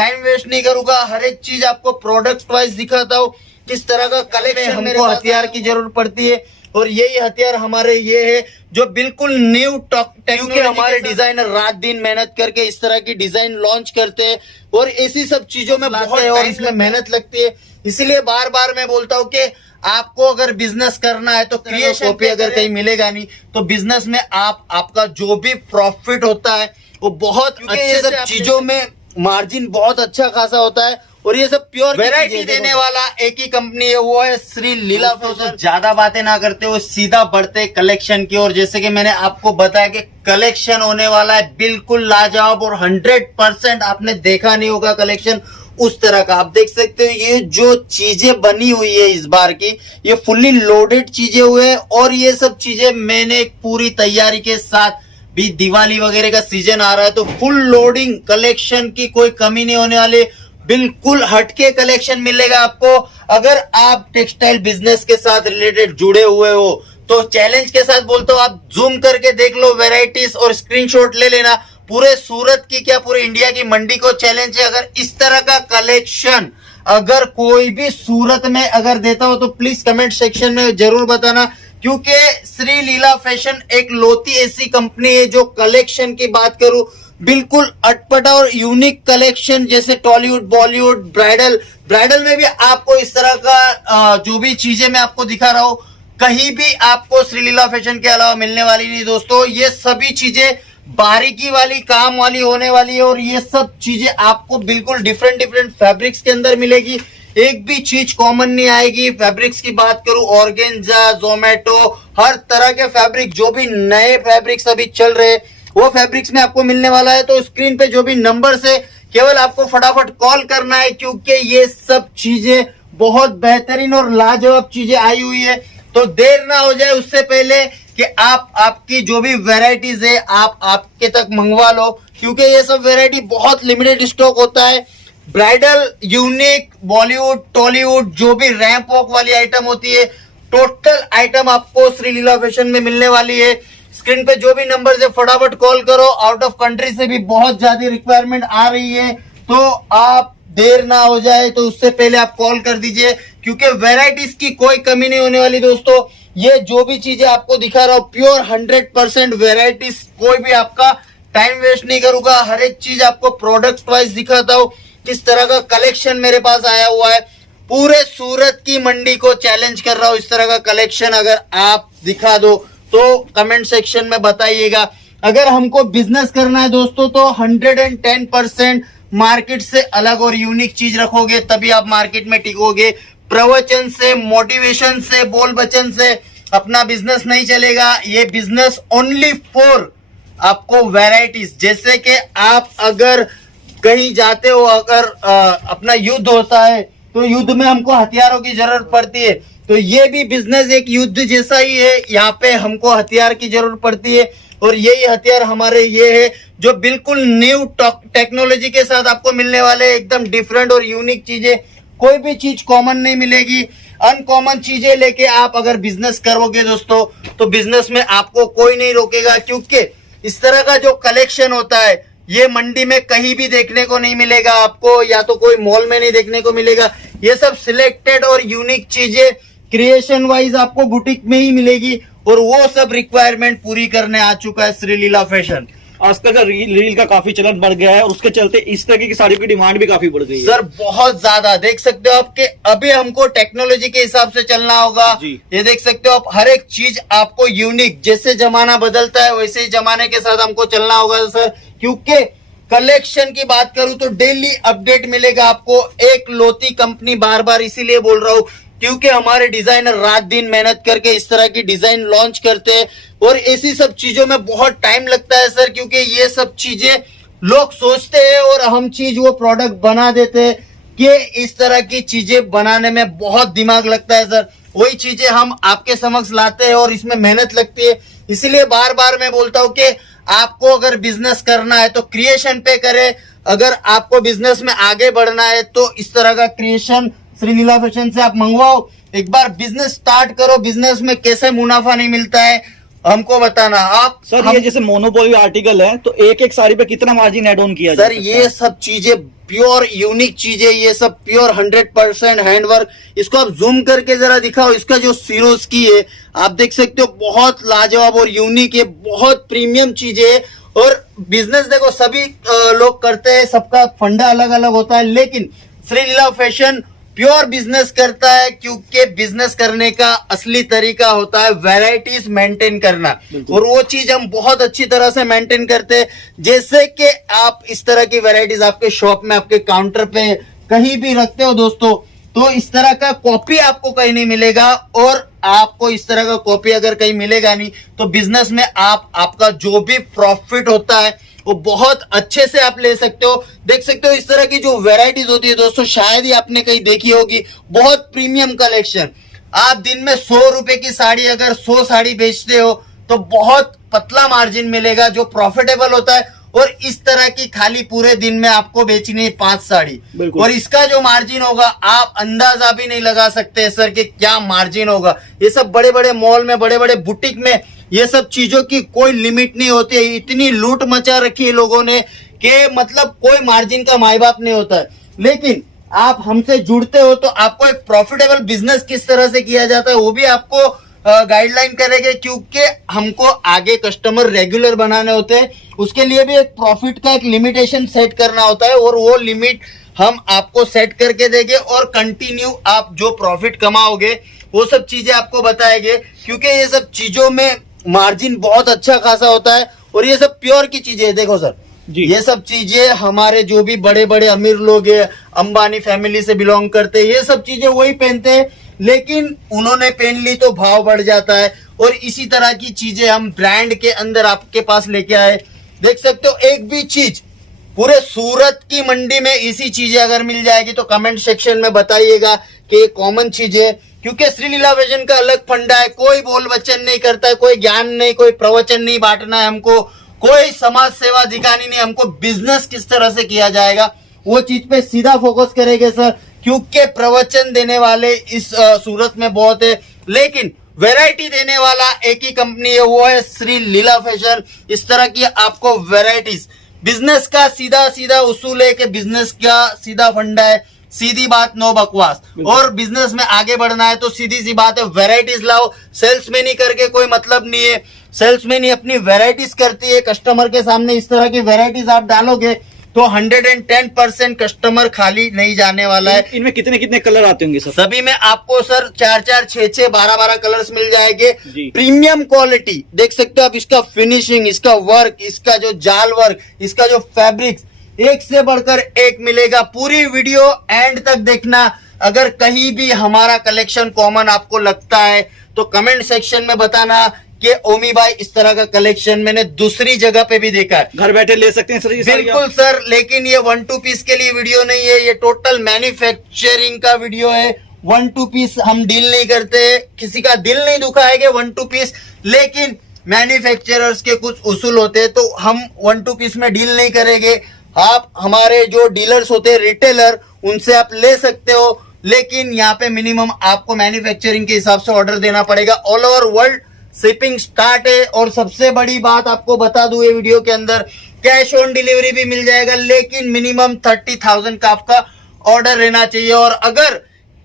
Time waste नहीं करूंगा, हर एक चीज आपको प्रोडक्ट वाइज दिखाता हूँ किस तरह का कलेक्शन हमको हथियार की जरूरत पड़ती है। और यही हथियार हमारे ये है जो बिल्कुल न्यू क्योंकि हमारे डिजाइनर रात दिन मेहनत करके इस तरह की डिजाइन लॉन्च करते हैं और ऐसी सब चीजों में बहुत और इसमें मेहनत लगती है। इसलिए बार बार मैं बोलता हूँ कि आपको अगर बिजनेस करना है तो क्रिएशन पे अगर कहीं मिलेगा नहीं तो बिजनेस में आपका जो भी प्रॉफिट होता है वो बहुत अच्छे सब चीजों में मार्जिन बहुत अच्छा खासा होता है। और ये सब प्योर वैरायटी देने वाला एक ही कंपनी है, वो है श्री लीला फैशन। ज्यादा बातें ना करते हुए सीधा बढ़ते कलेक्शन की ओर। जैसे कि मैंने आपको बताया कि कलेक्शन होने वाला है बिल्कुल लाजवाब और 100% आपने देखा नहीं होगा कलेक्शन उस तरह का। आप देख सकते हो ये जो चीजें बनी हुई है इस बार की, ये फुल्ली लोडेड चीजें हुए हैं और ये सब चीजें मैंने पूरी तैयारी के साथ भी दिवाली वगैरह का सीजन आ रहा है तो फुल लोडिंग कलेक्शन की कोई कमी नहीं होने वाली। बिल्कुल हटके कलेक्शन मिलेगा आपको। अगर आप टेक्सटाइल बिजनेस के साथ रिलेटेड जुड़े हुए हो तो चैलेंज के साथ बोलता हूँ आप जूम करके देख लो वैरायटीज और स्क्रीनशॉट ले लेना। पूरे सूरत की क्या पूरे इंडिया की मंडी को चैलेंज है, अगर इस तरह का कलेक्शन अगर कोई भी सूरत में अगर देता हो तो प्लीज कमेंट सेक्शन में जरूर बताना। क्योंकि श्री लीला फैशन एक लौती ऐसी कंपनी है जो कलेक्शन की बात करूं बिल्कुल अटपटा और यूनिक कलेक्शन, जैसे टॉलीवुड बॉलीवुड ब्राइडल में भी आपको इस तरह का जो भी चीजें मैं आपको दिखा रहा हूं कहीं भी आपको श्री लीला फैशन के अलावा मिलने वाली नहीं दोस्तों। ये सभी चीजें बारीकी वाली काम वाली होने वाली है और ये सब चीजें आपको बिल्कुल डिफरेंट फैब्रिक्स के अंदर मिलेगी। एक भी चीज कॉमन नहीं आएगी। फैब्रिक्स की बात करूं ऑर्गेन्जा, जोमेटो, हर तरह के फैब्रिक जो भी नए फैब्रिक्स अभी चल रहे हैं वो फैब्रिक्स में आपको मिलने वाला है। तो स्क्रीन पे जो भी नंबर है केवल आपको फटाफट कॉल करना है क्योंकि ये सब चीजें बहुत बेहतरीन और लाजवाब चीजें आई हुई है। तो देर ना हो जाए उससे पहले कि आपकी जो भी वैरायटीज है आप आपके तक मंगवा लो क्योंकि ये सब वैरायटी बहुत लिमिटेड स्टॉक होता है। ब्राइडल, यूनिक, बॉलीवुड, टॉलीवुड जो भी रैंप वॉक वाली आइटम होती है टोटल आइटम आपको श्री लीला फैशन में मिलने वाली है। स्क्रीन पे जो भी नंबर है फटाफट कॉल करो। आउट ऑफ कंट्री से भी बहुत ज्यादा रिक्वायरमेंट आ रही है तो आप देर ना हो जाए तो उससे पहले आप कॉल कर दीजिए क्योंकि वैरायटीज की कोई कमी नहीं होने वाली दोस्तों। ये जो भी चीजें आपको दिखा रहा हूँ प्योर 100% वैरायटीज, कोई भी आपका टाइम वेस्ट नहीं करूंगा, हर एक चीज आपको प्रोडक्ट वाइज दिखाता हूँ किस तरह का कलेक्शन मेरे पास आया हुआ है। पूरे सूरत की मंडी को चैलेंज कर रहा हूँ इस तरह का कलेक्शन अगर आप दिखा दो तो कमेंट सेक्शन में बताइएगा। अगर हमको बिजनेस करना है दोस्तों तो 110% मार्केट से अलग और यूनिक चीज रखोगे तभी आप मार्केट में टिकोगे। प्रवचन से, मोटिवेशन से, बोल बचन से अपना बिजनेस नहीं चलेगा। ये बिजनेस ओनली फॉर आपको वैरायटीज, जैसे कि आप अगर कहीं जाते हो अगर अपना युद्ध होता है तो युद्ध में हमको हथियारों की जरूरत पड़ती है तो ये भी बिजनेस एक युद्ध जैसा ही है। यहाँ पे हमको हथियार की जरूरत पड़ती है और यही हथियार हमारे ये है जो बिल्कुल न्यू टेक्नोलॉजी के साथ आपको मिलने वाले एकदम डिफरेंट और यूनिक चीजें। कोई भी चीज कॉमन नहीं मिलेगी। अनकॉमन चीजें लेके आप अगर बिजनेस करोगे दोस्तों तो बिजनेस में आपको कोई नहीं रोकेगा क्योंकि इस तरह का जो कलेक्शन होता है ये मंडी में कहीं भी देखने को नहीं मिलेगा आपको, या तो कोई मॉल में नहीं देखने को मिलेगा। ये सब सिलेक्टेड और यूनिक चीजें क्रिएशन वाइज आपको बुटीक में ही मिलेगी और वो सब रिक्वायरमेंट पूरी करने आ चुका है श्री लीला फैशन। आजकल का रील का काफी चलन बढ़ गया है और उसके चलते इस तरह की साड़ियों की डिमांड भी काफी बढ़ गई है सर, बहुत ज्यादा। देख सकते हो आप कि अभी हमको टेक्नोलॉजी के हिसाब से चलना होगा। ये देख सकते हो आप हर एक चीज आपको यूनिक, जैसे जमाना बदलता है वैसे ही जमाने के साथ हमको चलना होगा सर। क्योंकि कलेक्शन की बात करूं तो डेली अपडेट मिलेगा आपको। एक लौती कंपनी, बार बार इसीलिए बोल रहा हूं क्योंकि हमारे डिजाइनर रात दिन मेहनत करके इस तरह की डिजाइन लॉन्च करते हैं और ऐसी सब चीजों में बहुत टाइम लगता है सर क्योंकि ये सब चीजें लोग सोचते हैं और हम चीज वो प्रोडक्ट बना देते हैं कि इस तरह की चीजें बनाने में बहुत दिमाग लगता है सर। वही चीजें हम आपके समक्ष लाते हैं और इसमें मेहनत लगती है। इसलिए बार बार मैं बोलता हूं कि आपको अगर बिजनेस करना है तो क्रिएशन पे करें। अगर आपको बिजनेस में आगे बढ़ना है तो इस तरह का क्रिएशन श्री लीला फैशन से आप मंगवाओ। एक बार बिजनेस स्टार्ट करो। बिजनेस में कैसे मुनाफा नहीं मिलता है हमको बताना आप सर ये जैसे मोनोपोली आर्टिकल है तो एक एक साड़ी पे कितना मार्जिन एड ऑन किया सर ये सब चीजें प्योर यूनिक चीजें, ये सब प्योर 100% हैंडवर्क। इसको आप जूम करके जरा दिखाओ, इसका जो सीरोज की है आप देख सकते हो, बहुत लाजवाब और यूनिक है, बहुत प्रीमियम चीजें है। और बिजनेस देखो सभी लोग करते हैं, सबका फंडा अलग अलग होता है, लेकिन श्री लीला फैशन प्योर बिजनेस करता है, क्योंकि बिजनेस करने का असली तरीका होता है वैरायटीज मेंटेन करना, और वो चीज हम बहुत अच्छी तरह से मेंटेन करते हैं। जैसे कि आप इस तरह की वैरायटीज आपके शॉप में, आपके काउंटर पे कहीं भी रखते हो दोस्तों, तो इस तरह का कॉपी आपको कहीं नहीं मिलेगा। और आपको इस तरह का कॉपी अगर कहीं मिलेगा नहीं तो बिजनेस में आपका जो भी प्रॉफिट होता है वो बहुत अच्छे से आप ले सकते हो। देख सकते हो इस तरह की जो वैरायटीज होती है दोस्तों, शायद ही आपने कहीं देखी होगी, बहुत प्रीमियम कलेक्शन। आप दिन में 100 रुपए की साड़ी अगर 100 साड़ी बेचते हो तो बहुत पतला मार्जिन मिलेगा जो प्रॉफिटेबल होता है। और इस तरह की खाली पूरे दिन में आपको बेचनी है 5 साड़ी, और इसका जो मार्जिन होगा आप अंदाजा भी नहीं लगा सकते सर कि क्या मार्जिन होगा। ये सब बड़े बड़े मॉल में, बड़े बड़े बुटीक में ये सब चीजों की कोई लिमिट नहीं होती है। इतनी लूट मचा रखी है लोगों ने कि मतलब कोई मार्जिन का माई बाप नहीं होता है। लेकिन आप हमसे जुड़ते हो तो आपको एक प्रॉफिटेबल बिजनेस किस तरह से किया जाता है वो भी आपको गाइडलाइन करेंगे, क्योंकि हमको आगे कस्टमर रेगुलर बनाने होते हैं। उसके लिए भी एक प्रॉफिट का एक लिमिटेशन सेट करना होता है, और वो लिमिट हम आपको सेट करके देंगे, और कंटिन्यू आप जो प्रॉफिट कमाओगे वो सब चीजें आपको बताएंगे, क्योंकि ये सब चीजों में मार्जिन बहुत अच्छा खासा होता है। और ये सब प्योर की चीजें है। देखो सर जी, ये सब चीजें हमारे जो भी बड़े बड़े अमीर लोग हैं, अंबानी फैमिली से बिलोंग करते हैं, ये सब चीजें वही पहनते हैं, लेकिन उन्होंने पहन ली तो भाव बढ़ जाता है। और इसी तरह की चीजें हम ब्रांड के अंदर आपके पास लेके आए। देख सकते हो एक भी चीज पूरे सूरत की मंडी में इसी चीजें अगर मिल जाएगी तो कमेंट सेक्शन में बताइएगा कि ये कॉमन चीज है, क्योंकि श्री लीला फैशन का अलग फंडा है। कोई बोल वचन नहीं करता है, कोई ज्ञान नहीं, कोई प्रवचन नहीं बांटना है हमको, कोई समाज सेवा दिखानी नहीं, हमको बिजनेस किस तरह से किया जाएगा वो चीज पे सीधा फोकस करेंगे सर, क्योंकि प्रवचन देने वाले इस सूरत में बहुत है, लेकिन वैरायटी देने वाला एक ही कंपनी है, वो है श्री लीला फैशन। इस तरह की आपको वैरायटीज, बिजनेस का सीधा सीधा उसूल है कि बिजनेस का सीधा फंडा है, सीधी बात नो बकवास। और बिजनेस में आगे बढ़ना है तो सीधी सी बात है, वैरायटीज लाओ। सेल्समैनी करके कोई मतलब नहीं है, सेल्समैनी अपनी वैरायटीज करती है। कस्टमर के सामने इस तरह की वैरायटीज आप डालोगे तो 110% कस्टमर खाली नहीं जाने वाला है। इनमें कितने कितने कलर आते होंगे सर? सभी में आपको सर 4-4, 6-6, 12-12 कलर्स मिल जाएंगे। प्रीमियम क्वालिटी देख सकते हो आप, इसका फिनिशिंग, इसका वर्क, इसका जो जाल वर्क, इसका जो फैब्रिक्स, एक से बढ़कर एक मिलेगा। पूरी वीडियो एंड तक देखना। अगर कहीं भी हमारा कलेक्शन कॉमन आपको लगता है तो कमेंट सेक्शन में बताना कि ओमी भाई इस तरह का कलेक्शन मैंने दूसरी जगह पे भी देखा है। घर बैठे ले सकते हैं सर ये? बिल्कुल सर, लेकिन ये 1-2 पीस के लिए वीडियो नहीं है, ये टोटल मैन्युफैक्चरिंग का वीडियो है। 1-2 पीस हम डील नहीं करते, किसी का दिल नहीं दुखाएंगे 1-2 पीस, लेकिन मैन्युफैक्चरर्स के कुछ उसूल होते हैं तो हम 1-2 पीस में डील नहीं करेंगे। आप हमारे जो डीलर्स होते हैं, रिटेलर, उनसे आप ले सकते हो, लेकिन यहाँ पे मिनिमम आपको मैन्युफैक्चरिंग के हिसाब से ऑर्डर देना पड़ेगा। All over world shipping start है। और सबसे बड़ी बात आपको बता दूं ये वीडियो के अंदर, कैश ऑन डिलीवरी भी मिल जाएगा, लेकिन मिनिमम 30,000 का आपका ऑर्डर रहना चाहिए। और अगर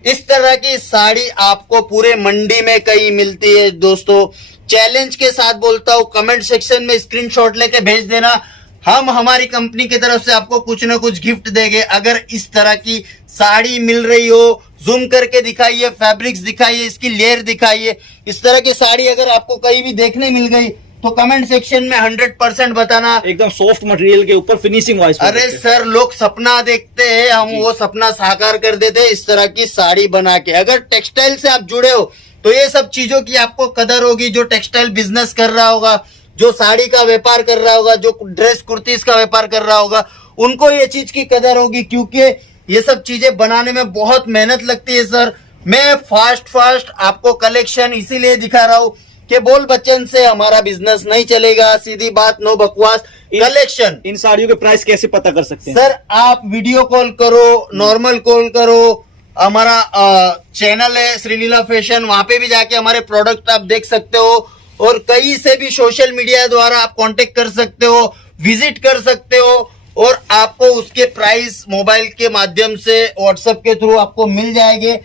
इस तरह की साड़ी आपको पूरे मंडी में कहीं मिलती है दोस्तों, चैलेंज के साथ बोलता हूं, कमेंट सेक्शन में स्क्रीनशॉट लेके भेज देना। हम हमारी कंपनी की तरफ से आपको कुछ ना कुछ गिफ्ट देंगे। अगर इस तरह की साड़ी मिल रही हो, जूम करके दिखाइए, फैब्रिक्स दिखाइए, इसकी लेयर दिखाइए। इस तरह की साड़ी अगर आपको कहीं भी देखने मिल गई तो कमेंट सेक्शन में 100% बताना। एकदम सॉफ्ट मटेरियल के ऊपर फिनिशिंग वाइज। अरे सर, लोग सपना देखते हैं, हम वो सपना साकार कर देते हैं इस तरह की साड़ी बना के। अगर टेक्सटाइल से आप जुड़े हो तो ये सब चीजों की आपको कदर होगी। जो टेक्सटाइल बिजनेस कर रहा होगा, जो साड़ी का व्यापार कर रहा होगा, जो ड्रेस कुर्तीज का व्यापार कर रहा होगा, उनको ये चीज की कदर होगी, क्योंकि ये सब चीजें बनाने में बहुत मेहनत लगती है सर। मैं फास्ट आपको कलेक्शन इसीलिए दिखा रहा हूँ कि बोल बच्चन से हमारा बिजनेस नहीं चलेगा, सीधी बात नो बकवास। कलेक्शन, इन साड़ियों के प्राइस कैसे पता कर सकते हैं सर? आप वीडियो कॉल करो, नॉर्मल कॉल करो, हमारा चैनल है श्री लीला फैशन, वहां पे भी जाके हमारे प्रोडक्ट आप देख सकते हो। और कहीं से भी सोशल मीडिया द्वारा आप कांटेक्ट कर सकते हो, विजिट कर सकते हो और आपको उसके प्राइस मोबाइल के माध्यम से व्हाट्सएप के थ्रू आपको मिल जाएंगे।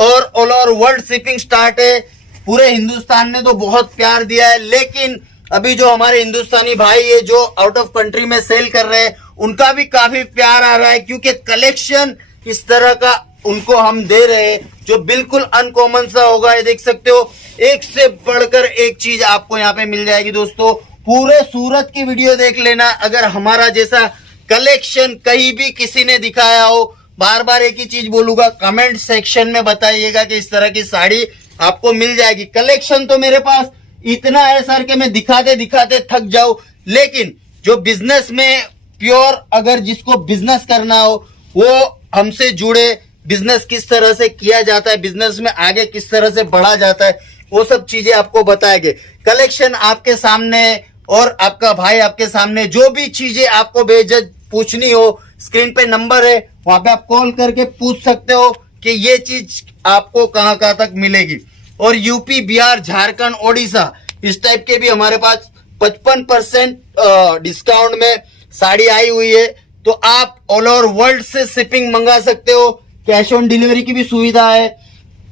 और all over world shipping start है। पूरे हिंदुस्तान ने तो बहुत प्यार दिया है, लेकिन अभी जो हमारे हिंदुस्तानी भाई है जो आउट ऑफ कंट्री में सेल कर रहे हैं उनका भी काफी प्यार आ रहा है, क्योंकि कलेक्शन इस तरह का उनको हम दे रहे हैं जो बिल्कुल अनकॉमन सा होगा। ये देख सकते हो, एक से बढ़कर एक चीज आपको यहाँ पे मिल जाएगी दोस्तों। पूरे सूरत की वीडियो देख लेना। अगर हमारा जैसा कलेक्शन कहीं भी किसी ने दिखाया हो, बार बार एक ही चीज बोलूंगा, कमेंट सेक्शन में बताइएगा कि इस तरह की साड़ी आपको मिल जाएगी। कलेक्शन तो मेरे पास इतना है सर कि मैं दिखाते दिखाते थक जाऊं, लेकिन जो बिजनेस में प्योर अगर जिसको बिजनेस करना हो वो हमसे जुड़े, बिजनेस किस तरह से किया जाता है, बिजनेस में आगे किस तरह से बढ़ा जाता है, वो सब चीजें आपको बताएंगे। कलेक्शन आपके सामने और आपका भाई आपके सामने, जो भी चीजें आपको बेझिझक पूछनी हो, स्क्रीन पे नंबर है, वहां पे आप कॉल करके पूछ सकते हो कि ये चीज आपको कहां कहां तक मिलेगी। और यूपी, बिहार, झारखंड, ओडिशा इस टाइप के भी हमारे पास 55% डिस्काउंट में साड़ी आई हुई है। तो आप ऑल ओवर वर्ल्ड से शिपिंग मंगा सकते हो, कैश ऑन डिलीवरी की भी सुविधा है।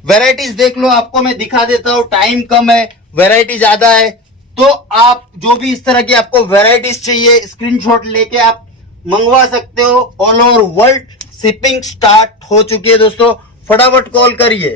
वैरायटीज देख लो, आपको मैं दिखा देता हूँ, टाइम कम है, वैरायटी ज्यादा है, तो आप जो भी इस तरह की आपको वैरायटीज चाहिए स्क्रीनशॉट लेके आप मंगवा सकते हो। All over world shipping start हो चुकी है दोस्तों, फटाफट कॉल करिए।